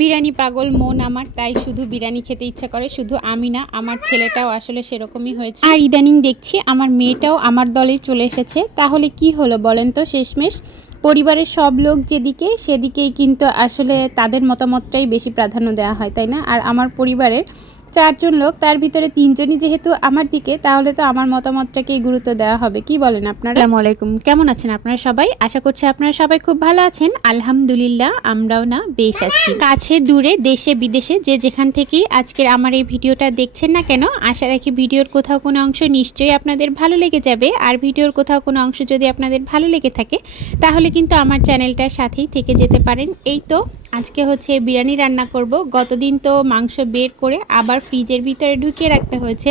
বিরিয়ানি পাগল মন আমার, তাই শুধু বিরিয়ানি খেতে ইচ্ছা করে, শুধু আমি না, আমার ছেলেটাও আসলে সেরকমই হয়েছে। আর ইদানিং দেখছি আমার মেয়েটাও আমার দলে চলে এসেছে। তাহলে কি হলো বলেন তো শেষমেশ? পরিবারের সব লোক যেদিকে, সেদিকেই কিন্তু আসলে তাদের মতামতটাই বেশি প্রাধান্য দেওয়া হয়, তাই না? আর আমার পরিবারের চারজন লোক, তার ভিতরে তিনজনই যেহেতু আমার দিকে, তাহলে তো আমার মতামতটাকেই গুরুত্ব দেওয়া হবে। কি বলেন আপনারা? আসসালামু আলাইকুম। কেমন আছেন আপনারা সবাই? আশা করছি আপনারা সবাই খুব ভালো আছেন। আলহামদুলিল্লাহ, আমরাও না বেশ আছি। কাছে, দূরে, দেশে, বিদেশে, যে যেখান থেকেই আজকের আমার এই ভিডিওটা দেখছেন না কেন, আশা রাখি ভিডিওর কোথাও কোনো অংশ নিশ্চয়ই আপনাদের ভালো লেগে যাবে। আর ভিডিওর কোথাও কোনো অংশ যদি আপনাদের ভালো লেগে থাকে, তাহলে কিন্তু আমার চ্যানেলটার সাথেই থেকে যেতে পারেন। এই তো আজকে হচ্ছে বিরিয়ানি রান্না করব। গতদিন তো মাংস বের করে আবার ফ্রিজের ভিতরে ঢুকিয়ে রাখতে হয়েছে।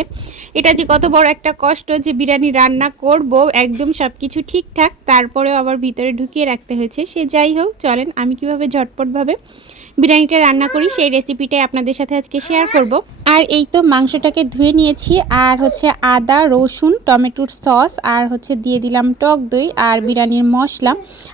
এটা যে কত বড় একটা কষ্ট যে বিরিয়ানি রান্না করব, একদম সব কিছু ঠিকঠাক, তারপরেও আবার ভিতরে ঢুকিয়ে রাখতে হয়েছে। সে যাই হোক, চলেন আমি কীভাবে ঝটপটভাবে বিরিয়ানিটা রান্না করি সেই রেসিপিটাই আপনাদের সাথে আজকে শেয়ার করব। আর এই তো মাংসটাকে ধুয়ে নিয়েছি, আর হচ্ছে আদা, রসুন, টমেটোর সস, আর হচ্ছে দিয়ে দিলাম টক দই আর বিরিয়ানির মশলা।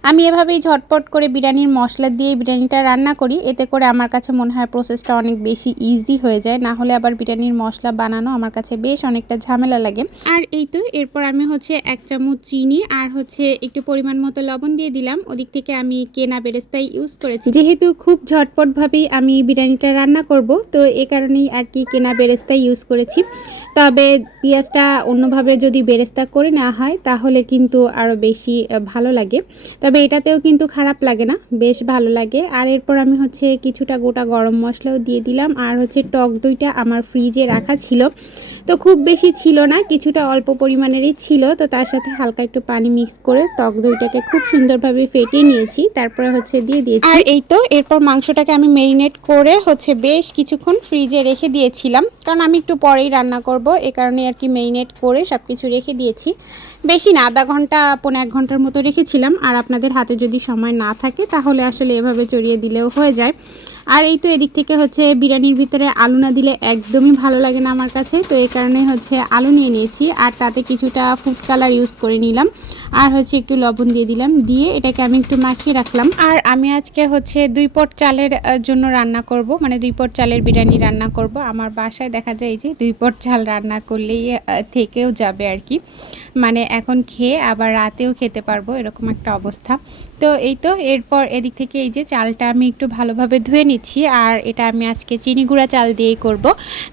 আমি এভাবেই ঝটপট করে বিরিয়ানির মশলা দিয়ে বিরিয়ানিটা রান্না করি, এতে করে আমার কাছে মনে হয় প্রসেসটা অনেক বেশি ইজি হয়ে যায়, না হলে আবার বিরিয়ানির মশলা বানানো আমার কাছে বেশ অনেকটা ঝামেলা লাগে। আর এই তো এরপর আমি হচ্ছে এক চামচ চিনি আর হচ্ছে একটু পরিমাণ মতো লবণ দিয়ে দিলাম, ওদিক থেকে আমি কেনা বেরেস্তাই ইউজ করেছি। যেহেতু খুব ঝটপটভাবেই আমি বিরিয়ানিটা রান্না করব, তো এ কারণেই আর কি কেনা বেরেস্তা ইউজ করেছি। তবে পেঁয়াজটা অন্যভাবে যদি বেরেস্তা করে নেওয়া হয়, তাহলে কিন্তু আরও বেশি ভালো লাগে। তবে এটাতেও কিন্তু খারাপ লাগে না, বেশ ভালো লাগে। আর এরপর আমি হচ্ছে কিছুটা গোটা গরম মশলাও দিয়ে দিলাম। আর হচ্ছে টক দইটা আমার ফ্রিজে রাখা ছিল। তো খুব বেশি ছিল না, কিছুটা অল্প পরিমাণেরই ছিল। তো তার সাথে হালকা একটু পানি মিক্স করে টক দইটাকে খুব সুন্দরভাবে ফেটিয়ে নিয়েছি। তারপরে হচ্ছে দিয়ে দিয়েছি। এই তো, এরপর মাংসটাকে আমি মেরিনেট করে হচ্ছে বেশ কিছুক্ষণ ফ্রিজে রেখে দিয়েছিলাম কারণ আমি একটু পরেই রান্না করব, এ কারণে আর কি মেরিনেট করে সব কিছু রেখে দিয়েছি। বেশি না, আধা ঘণ্টা পনেরো এক ঘণ্টার মতো রেখেছিলাম। আর আপনাদের হাতে যদি সময় না থাকে, তাহলে আসলে এভাবে চড়িয়ে দিলেও হয়ে যায়। আর এই তো এদিক থেকে হচ্ছে বিরিয়ানির ভিতরে আলু না দিলে একদমই ভালো লাগে না আমার কাছে। তো এই কারণে হচ্ছে আলু নিয়ে নিয়েছি আর তাতে কিছুটা ফুড কালার ইউজ করে নিলাম। আর হচ্ছে একটু লবণ দিয়ে দিলাম। দিয়ে এটাকে আমি একটু মাখিয়ে রাখলাম। আর আমি আজকে হচ্ছে দুই পট চালের জন্য রান্না করব। মানে দুই পট চালের বিরিয়ানি রান্না করব। আমার বাসায় দেখা যায় যে দুই পট চাল রান্না করলেই থেকেও যাবে আর কি। মানে এখন খেয়ে আবার রাতেও খেতে পারব, এরকম একটা অবস্থা। তো এই তো এরপর এদিক থেকে এই যে চালটা আমি একটু ভালোভাবে ধুয়ে নিচ্ছি। আর এটা আমি আজকে চিনি গুঁড়া চাল দিয়েই করব।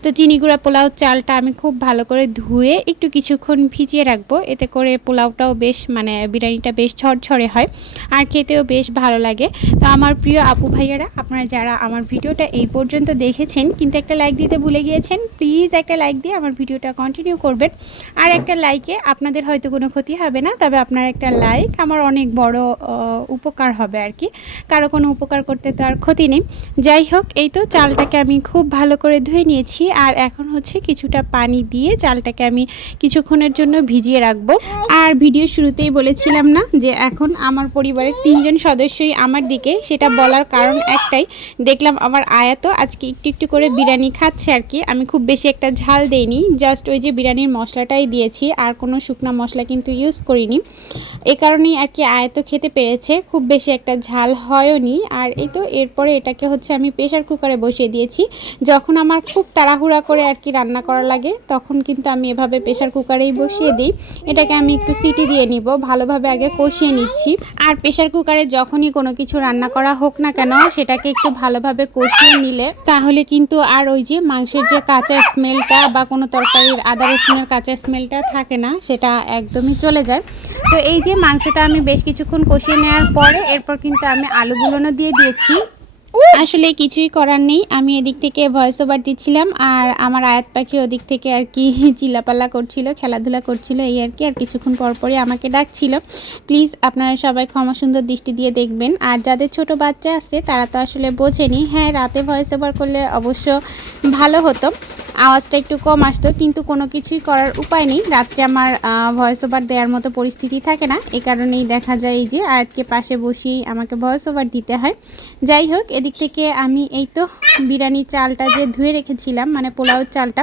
তো চিনি গুঁড়া পোলাও চালটা আমি খুব ভালো করে ধুয়ে একটু কিছুক্ষণ ভিজিয়ে রাখব। এতে করে পোলাওটাও বেশ মানে বিরিয়ানিটা বেশ ঝরঝরে হয় আর খেতেও বেশ ভালো লাগে। তো আমার প্রিয় আপু ভাইয়ারা, আপনারা যারা আমার ভিডিওটা এই পর্যন্ত দেখেছেন, কিন্তু একটা লাইক দিতে ভুলে গিয়েছেন প্লিজ একটা লাইক দিয়ে আমার ভিডিওটা কন্টিনিউ করবেন। আর একটা লাইকে আপনাদের হয়তো কোনো ক্ষতি হবে না, তবে আপনার একটা লাইক আমার অনেক বড় উপকার হবে আর কি। কারও কোনো উপকার করতে তো আর ক্ষতি নেই। যাই হোক, এই তো চালটাকে আমি খুব ভালো করে ধুয়ে নিয়েছি। আর এখন হচ্ছে কিছুটা পানি দিয়ে চালটাকে আমি কিছুক্ষণের জন্য ভিজিয়ে রাখব। আর ভিডিও শুরুতেই বলেছিলাম না যে এখন আমার পরিবারের তিনজন সদস্যই আমার দিকে। সেটা বলার কারণ একটাই, দেখলাম আমার আয়াত আজকে একটু একটু করে বিরিয়ানি খাচ্ছে আর কি। আমি খুব বেশি একটা ঝাল দেইনি, জাস্ট ওই যে বিরিয়ানির মশলাটাই দিয়েছি। আর কোনো শুকনো মশলা কিন্তু ইউজ করিনি। এ কারণেই আর কি আয়ত খেতে পেরেছে। খুব বেশি একটা ঝাল হয়ওনি আর এই তো এরপরে এটাকে হচ্ছে আমি প্রেশার কুকারে বসিয়ে দিয়েছি। যখন আমার খুব তাড়াহুড়া করে আর কি রান্না করা লাগে, তখন কিন্তু আমি এভাবে প্রেশার কুকারেই বসিয়ে দিই। এটাকে আমি একটু সিটি দিয়ে নিব, ভালোভাবে আগে কষিয়ে নিচ্ছি। আর প্রেশার কুকারে যখনই কোনো কিছু রান্না করা হোক না কেন, সেটাকে একটু ভালোভাবে কষিয়ে নিলে তাহলে কিন্তু আর ওই যে মাংসের যে কাঁচা স্মেলটা বা কোনো তরকারির আদা রসুনের কাঁচা স্মেলটা থাকে না, সেটা একদমই চলে যায়। তো এই যে মাংসটা আমি বেশ কিছুক্ষণ কষিয়ে নেওয়ার পরে এরপর কিন্তু আমি আলুগুলোনও দিয়ে দিয়েছি। আসলে কিছুই করার নেই। আমি এদিক থেকে ভয়েস ওভার দিচ্ছিলাম আর আমার আয়াত পাখি ওদিক থেকে আর কি চিল্লাপাল্লা করছিল, খেলাধুলা করছিল এই আর কি। আর কিছুক্ষণ পর পরই আমাকে ডাকছিল। প্লিজ আপনারা সবাই ক্ষমা সুন্দর দৃষ্টি দিয়ে দেখবেন। আর যাদের ছোট বাচ্চা আছে, তারা তো আসলে বোঝেনি। হ্যাঁ রাতে ভয়েস ওভার করলে অবশ্য ভালো হতো। আওয়াজটা একটু কম আসতো, কিন্তু কোনো কিছুই করার উপায় নেই। রাত্রে আমার ভয়েস ওভার দেওয়ার মতো পরিস্থিতি থাকে না। এ কারণেই দেখা যায় যে আয়াতকে পাশে বসিয়েই আমাকে ভয়েস ওভার দিতে হয়। যাই হোক, এদিক থেকে আমি এই তো বিরিয়ানি চালটা যে ধুয়ে রেখেছিলাম মানে পোলাও চালটা,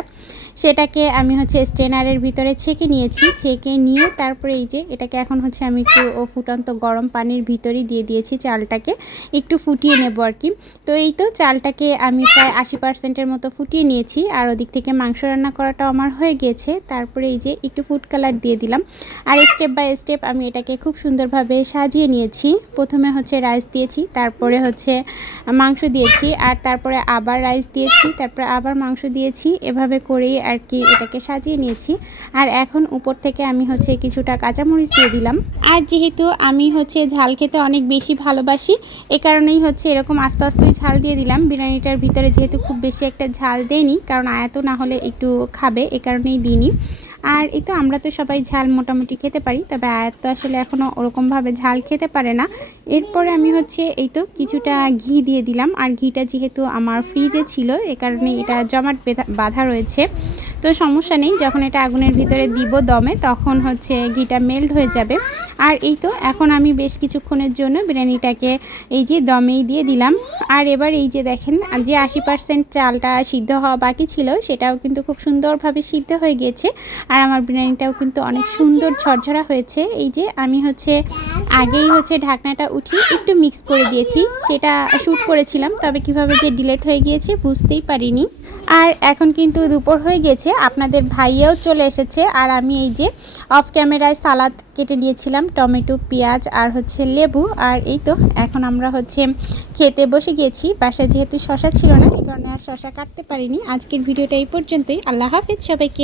সেটাকে আমি হচ্ছে স্ট্রেনারের ভিতরে ছেঁকে নিয়েছি। ছেঁকে নিয়ে তারপরে এই যে এটাকে এখন হচ্ছে আমি একটু ও ফুটন্ত গরম পানির ভিতরেই দিয়ে দিয়েছি চালটাকে। একটু ফুটিয়ে নেব আর কি। তো এই তো চালটাকে আমি প্রায় আশি পার্সেন্টের মতো ফুটিয়ে নিয়েছি। আর ওদিক থেকে মাংস রান্না করাটাও আমার হয়ে গিয়েছে। তারপরে এই যে একটু ফুড কালার দিয়ে দিলাম। আর স্টেপ বাই স্টেপ আমি এটাকে খুব সুন্দরভাবে সাজিয়ে নিয়েছি। প্রথমে হচ্ছে রাইস দিয়েছি, তারপরে হচ্ছে মাংস দিয়েছি, আর তারপরে আবার রাইস দিয়েছি, তারপরে আবার মাংস দিয়েছি। এভাবে করেই আর কি এটাকে সাজিয়ে নিয়েছি। আর এখন উপর থেকে আমি হচ্ছে কিছুটা কাঁচামরিচ দিয়ে দিলাম। আর যেহেতু আমি হচ্ছে ঝাল খেতে অনেক বেশি ভালোবাসি, এ কারণেই হচ্ছে এরকম আস্তে আস্তে ঝাল দিয়ে দিলাম। বিরিয়ানিটার ভিতরে যেহেতু খুব বেশি একটা ঝাল দেয়নি, কারণ না হলে একটু খাবে, এ কারণেই দিইনি। আর এই তো আমরা তো সবাই ঝাল মোটামুটি খেতে পারি, তবে আয়াত তো আসলে এখনও ওরকমভাবে ঝাল খেতে পারে না। এরপরে আমি হচ্ছে এই তো কিছুটা ঘি দিয়ে দিলাম। আর ঘিটা যেহেতু আমার ফ্রিজে ছিল, এ কারণে এটা জমাট বাঁধা রয়েছে। তো সমস্যা নেই, যখন এটা আগুনের ভিতরে দিব দমে, তখন হচ্ছে ঘিটা মেল্ট হয়ে যাবে। আর এই তো, এখন আমি বেশ কিছুক্ষণের জন্য বিরিয়ানিটাকে এই যে দমেই দিয়ে দিলাম। আর এবার এই যে দেখেন, যে আশি পার্সেন্ট চালটা সিদ্ধ হওয়া বাকি ছিল, সেটাও কিন্তু খুব সুন্দরভাবে সিদ্ধ হয়ে গিয়েছে আর আমার বিরিয়ানিটাও কিন্তু অনেক সুন্দর ঝরঝরা হয়েছে। এই যে আমি হচ্ছে আগেই হচ্ছে ঢাকনাটা উঠিয়ে একটু মিক্স করে দিয়েছি। সেটা শ্যুট করেছিলাম, তবে কীভাবে যে ডিলেট হয়ে গিয়েছে বুঝতেই পারিনি। আর এখন কিন্তু দুপুর হয়ে গেছে, আপনাদের ভাইয়াও চলে এসেছে আর আমি এই যে অফ ক্যামেরায় সালাদ কেটে নিয়েছিলাম, টমেটো, পেঁয়াজ আর হচ্ছে লেবু আর এই তো এখন আমরা হচ্ছে খেতে বসে গিয়েছি বাসায় যেহেতু শশা ছিল না, এই কারণে আর শশা কাটতে পারিনি। আজকের ভিডিওটা এই পর্যন্তই, আল্লাহ হাফিজ সবাইকে।